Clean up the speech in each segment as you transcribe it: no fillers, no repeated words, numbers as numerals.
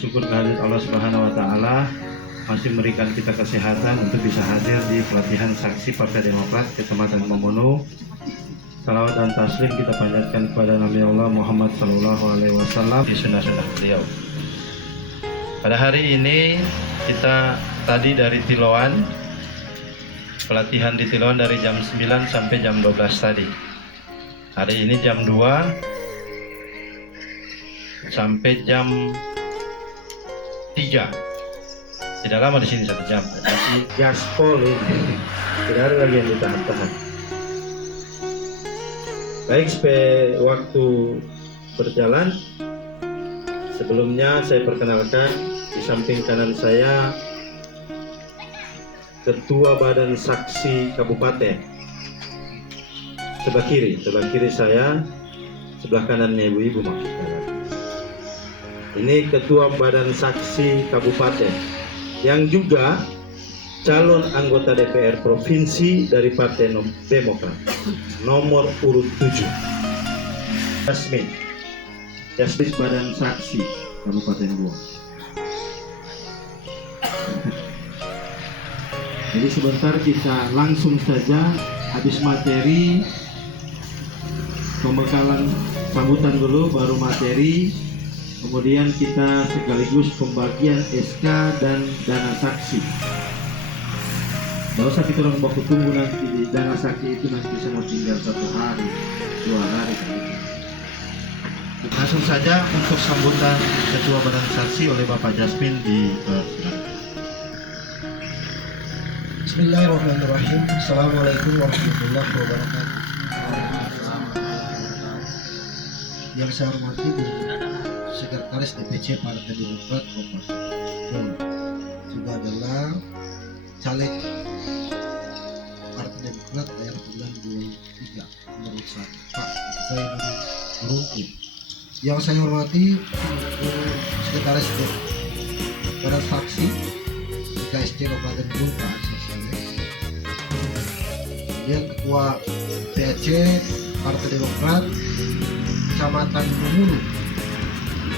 syukur kehadirat Allah Subhanahu wa taala masih memberikan kita kesehatan untuk bisa hadir di pelatihan saksi Partai Demokrat Kecamatan Momono. Salawat dan taslim kita panjatkan kepada Nabi Allah Muhammad sallallahu alaihi wasallam di sunnah-sunnah beliau. Pada hari ini kita tadi dari Tiloan, pelatihan di Tiloan dari jam 9 sampai jam 12 tadi. Hari ini jam 2 sampai jam 3. Tidak lama di sini 1 jam. Di gaspol ini tidak ada lagi yang ditahan-tahan. Baik, supaya waktu berjalan, sebelumnya saya perkenalkan di samping kanan saya Ketua Badan Saksi Kabupaten. Sebelah kiri saya, sebelah kanannya ibu-ibu maksudnya. Ini Ketua Badan Saksi Kabupaten yang juga calon anggota DPR Provinsi dari Partai Demokrat nomor urut 7, Jasmin Badan Saksi Kabupaten Buong. Jadi sebentar kita langsung saja habis materi pembekalan sambutan dulu, baru materi. Kemudian kita sekaligus pembagian SK dan dana saksi. Tidak usah kita orang baku tunggu nanti di dana saksi itu nanti semua tinggal 1 hari, 2 hari. Langsung saja untuk sambutan Ketua Badan Saksi oleh Bapak Jasmin di Bismillahirrahmanirrahim. Assalamualaikum warahmatullahi wabarakatuh. Yang saya hormati Sekretaris DPC Partai Demokrat Kompas juga adalah caleg Partai Demokrat daerah pemilihan 23 menurut saya Pak Zainul Beruntung. Yang saya hormati Sekretaris Badan Saksi KSC Kabupaten Buong Pak kemudian Ketua PAC Partai Demokrat Kecamatan Momono,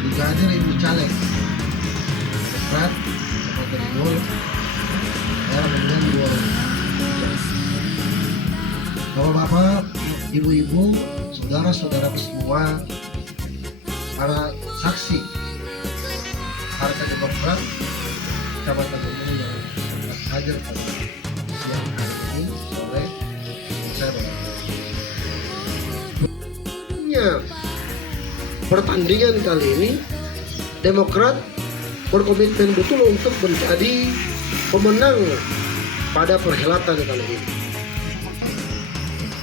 juga hadir Ibu Caleg Demokrat Kabupaten Buong daerah pemilihan 23. Bapak-bapak, ibu-ibu, saudara-saudara semua, para saksi Partai Demokrat Kecamatan Momono yang sangat hadir pada siang hari ini sore, saya pertandingan kali ini Demokrat berkomitmen betul untuk menjadi pemenang pada perhelatan kali ini.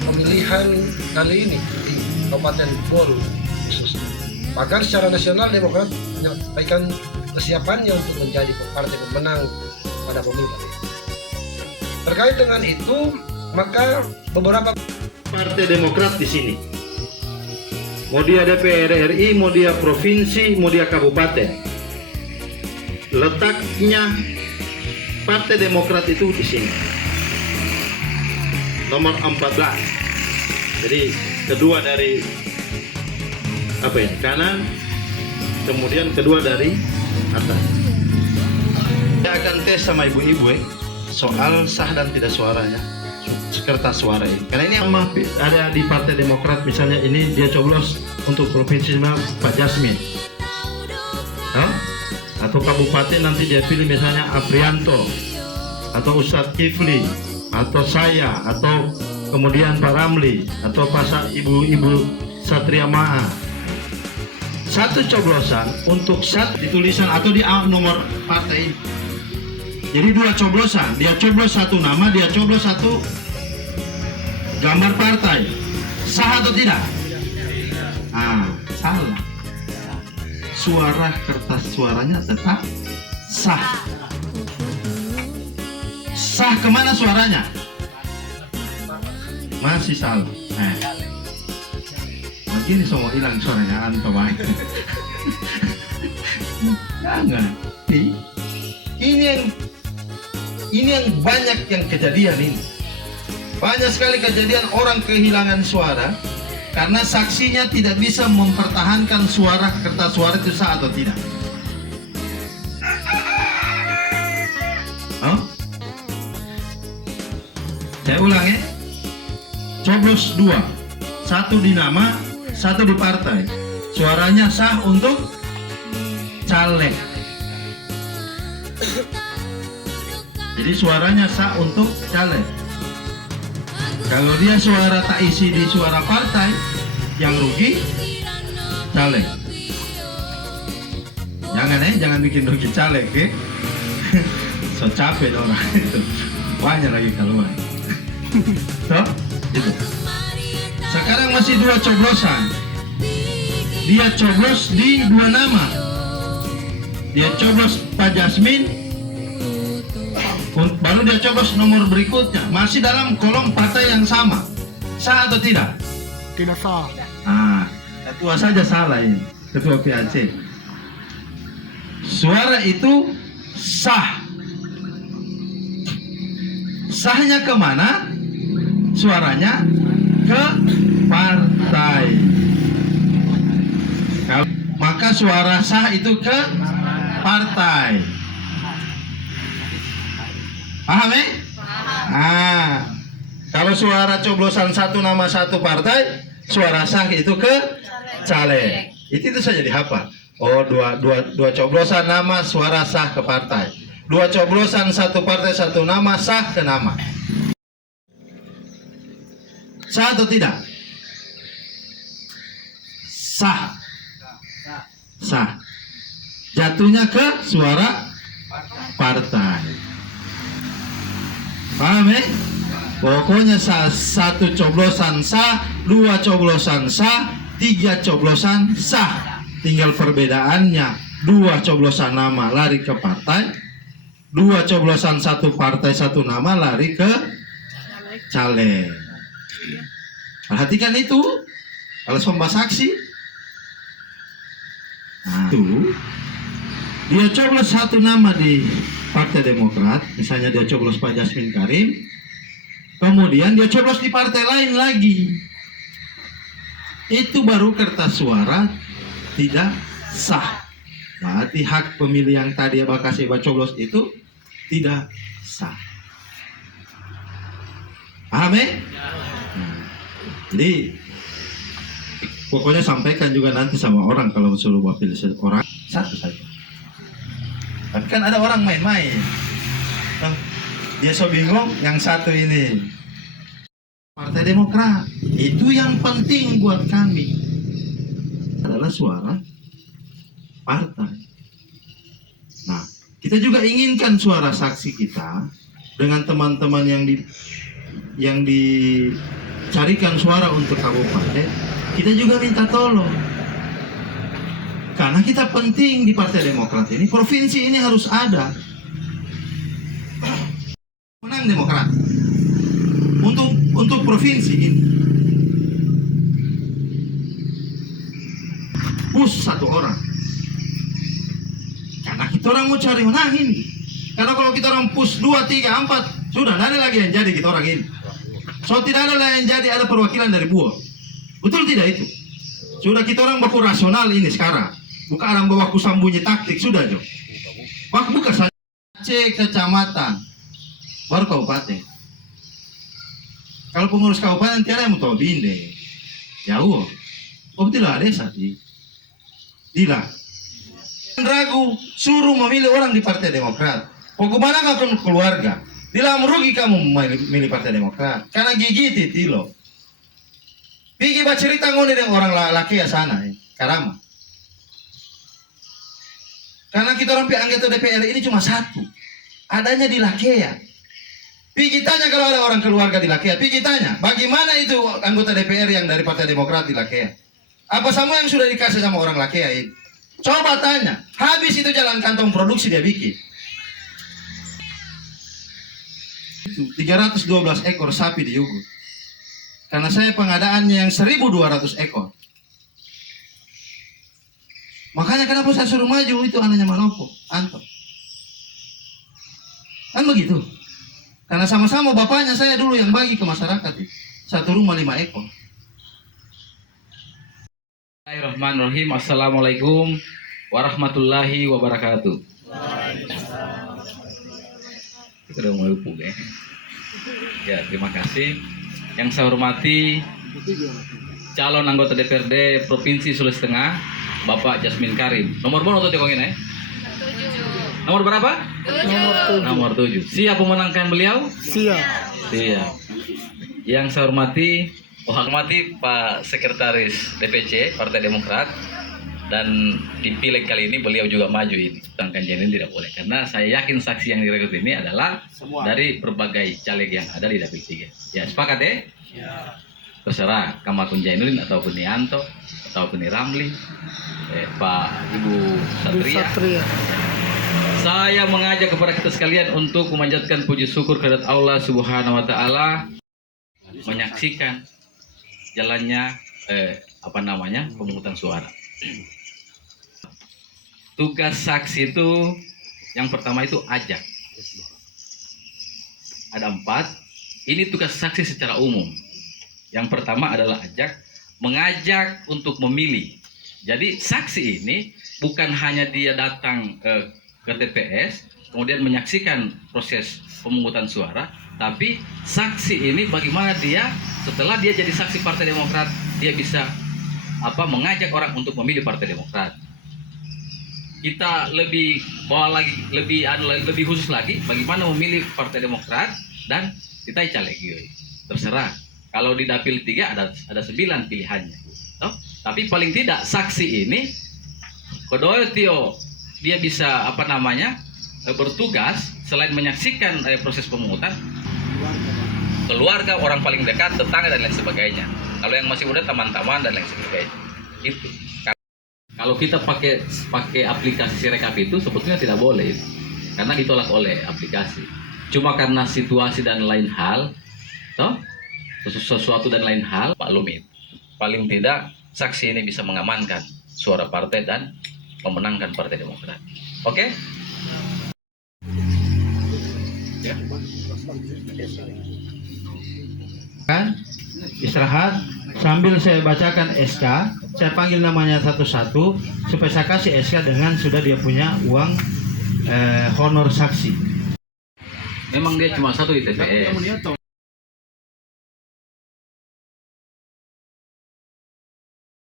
Pemilihan kali ini di Kabupaten Buong khususnya. Bahkan secara nasional Demokrat menyampaikan kesiapannya untuk menjadi partai pemenang pada pemilu kali ini. Terkait dengan itu, maka beberapa Partai Demokrat di sini, mau dia DPR RI, mau dia provinsi, mau dia kabupaten, letaknya Partai Demokrat itu di sini, nomor 14. Jadi kedua dari kanan, kemudian kedua dari atas. Saya akan tes sama ibu-ibu soal sah dan tidak suaranya kertas suara ini. Karena ini ada di Partai Demokrat, misalnya ini dia coblos untuk provinsi Pak Jasmin, atau kabupaten nanti dia pilih misalnya Aprianto atau Ustadz Kifli atau saya atau kemudian Pak Ramli atau ibu-ibu Satria Maa. Satu coblosan untuk satu tulisan atau di nomor partai. Jadi 2 coblosan, dia coblos 1 nama, dia coblos 1 gambar partai. Sah atau tidak? Salah. Suara kertas suaranya tetap sah. Sah kemana suaranya? Masih salah. Begini semua hilang suaranya antum. Jangan. Ini yang banyak yang kejadian ini. Banyak sekali kejadian orang kehilangan suara karena saksinya tidak bisa mempertahankan suara kertas suara itu sah atau tidak. Saya ulang ya. Coblos 2. 1 di nama, 1 di partai. Suaranya sah untuk caleg. Jadi suaranya sah untuk caleg. Kalau dia suara tak isi di suara partai, yang rugi caleg. Jangan bikin rugi caleg ya. So capek orang itu. Banyak lagi keluar. So, itu. Sekarang masih 2 coblosan. Dia coblos di 2 nama. Dia coblos Pak Jasmin, baru dia coblos nomor berikutnya. Masih dalam kolom partai yang sama. Sah atau tidak? Tidak sah. Ketua saja salah ini. Ketua PAC. Suara itu sah. Sahnya kemana? Suaranya ke partai. Maka suara sah itu ke partai. Paham ya? Kalau suara coblosan 1 nama 1 partai, suara sah itu ke caleg. Itu saja dihafal. Oh, dua coblosan nama, suara sah ke partai. 2 coblosan 1 partai 1 nama, sah ke nama. Sah atau tidak? Sah. Sah. Jatuhnya ke suara partai. Paham ya? Pokoknya sah, 1 coblosan sah, 2 coblosan sah, 3 coblosan sah. Tinggal perbedaannya, 2 coblosan nama lari ke partai, 2 coblosan 1 partai 1 nama lari ke caleg. Perhatikan itu. Kalau sombah saksi, itu dia coblos 1 nama di Partai Demokrat, misalnya dia coblos Pak Jasmin Karim, kemudian dia coblos di partai lain lagi. Itu baru kertas suara tidak sah. Berarti hak pemilih yang tadi Abah kasih coblos itu tidak sah. Paham ya? Jadi pokoknya sampaikan juga nanti sama orang kalau suruh pilih orang 1 saja. Tapi kan ada orang main-main. Dia so bingung yang 1 ini. Partai Demokrat. Itu yang penting buat kami. Adalah suara partai. Nah, kita juga inginkan suara saksi kita dengan teman-teman yang dicarikan suara untuk kabupaten. Kita juga minta tolong. Karena kita penting di Partai Demokrat ini, provinsi ini harus ada. Menang Demokrat untuk provinsi ini. Push 1 orang. Karena kita orang mau cari menang ini. Karena kalau kita orang push 2, 3, 4, sudah tidak ada lagi yang jadi kita orang ini. So tidak ada yang jadi, ada perwakilan dari buah. Betul tidak itu? Sudah kita orang baku rasional ini sekarang. Bukan orang bawaku sambunyi taktik, sudah Jo. Bukan saja cek kecamatan, baru kabupaten. Kalau pengurus kabupaten tiada yang mau tahu binde. Jauh. Oh tidak ada sih. Tidak. Ragu, suruh memilih orang di Partai Demokrat. Bagaimana kamu keluarga? Tidak merugi kamu memilih Partai Demokrat. Karena gigi titilo. Pergi baca cerita ngone dengan orang laki ya sana, Karama. Karena kita orang anggota DPR ini cuma 1. Adanya di Lakea. Pergi tanya kalau ada orang keluarga di Lakea. Pergi tanya, bagaimana itu anggota DPR yang dari Partai Demokrat di Lakea? Apa sama yang sudah dikasih sama orang Lakea ini? Coba tanya. Habis itu jalan kantong produksi dia bikin. 312 ekor sapi di Yugo. Karena saya pengadaannya yang 1.200 ekor. Makanya kenapa saya suruh maju itu anaknya Manopo, Anto. Kan begitu. Karena sama-sama bapaknya saya dulu yang bagi ke masyarakat itu. 1 rumah 5 ekor. Bismillahirrahmanirrahim. Assalamualaikum warahmatullahi wabarakatuh. Kita udah mulai upuk ya. Ya, terima kasih. Yang saya hormati calon anggota DPRD Provinsi Sulawesi Tengah, Bapak Jasmin Karim. Nomor berapa untuk tekongin? Nomor berapa? Nomor 7. Siap memenangkan beliau? Siap. Siap. Yang saya hormati Pak Sekretaris DPC Partai Demokrat, dan di pileg kali ini beliau juga maju ini. Tentang Jainin tidak boleh, karena saya yakin saksi yang direkrut ini adalah dari berbagai caleg yang ada di Dapil 3. Ya, sepakat ya? Terserah Kamakun Jainuddin ataupun Nianto ataupun Ramli, Pak Ibu Satria. Saya mengajak kepada kita sekalian untuk memanjatkan puji syukur kehadirat Allah Subhanahu wa taala, menyaksikan jalannya pemungutan suara. Tugas saksi itu yang pertama itu ajak. Ada 4. Ini tugas saksi secara umum. Yang pertama adalah ajak, mengajak untuk memilih. Jadi saksi ini bukan hanya dia datang ke TPS kemudian menyaksikan proses pemungutan suara, tapi saksi ini bagaimana dia setelah dia jadi saksi Partai Demokrat, dia bisa mengajak orang untuk memilih Partai Demokrat. Kita lebih bawa lagi, lebih khusus lagi bagaimana memilih Partai Demokrat dan kita caleg. Terserah. Kalau di Dapil 3 ada 9 pilihannya. Tapi paling tidak saksi ini kedua dia bisa bertugas selain menyaksikan proses pemungutan, keluarga, orang paling dekat, tetangga dan lain sebagainya. Kalau yang masih muda teman-teman dan lain sebagainya. Itu. Kalau kita pakai aplikasi Sirekap itu sebetulnya tidak boleh, karena ditolak oleh aplikasi. Cuma karena situasi dan lain hal, sesuatu dan lain hal, maklumi. Paling tidak saksi ini bisa mengamankan suara partai dan memenangkan Partai Demokrat. Oke? Ya. Kan istirahat sambil saya bacakan SK, saya panggil namanya satu-satu supaya saya kasih SK dengan sudah dia punya uang honor saksi. Memang dia cuma satu di TPS.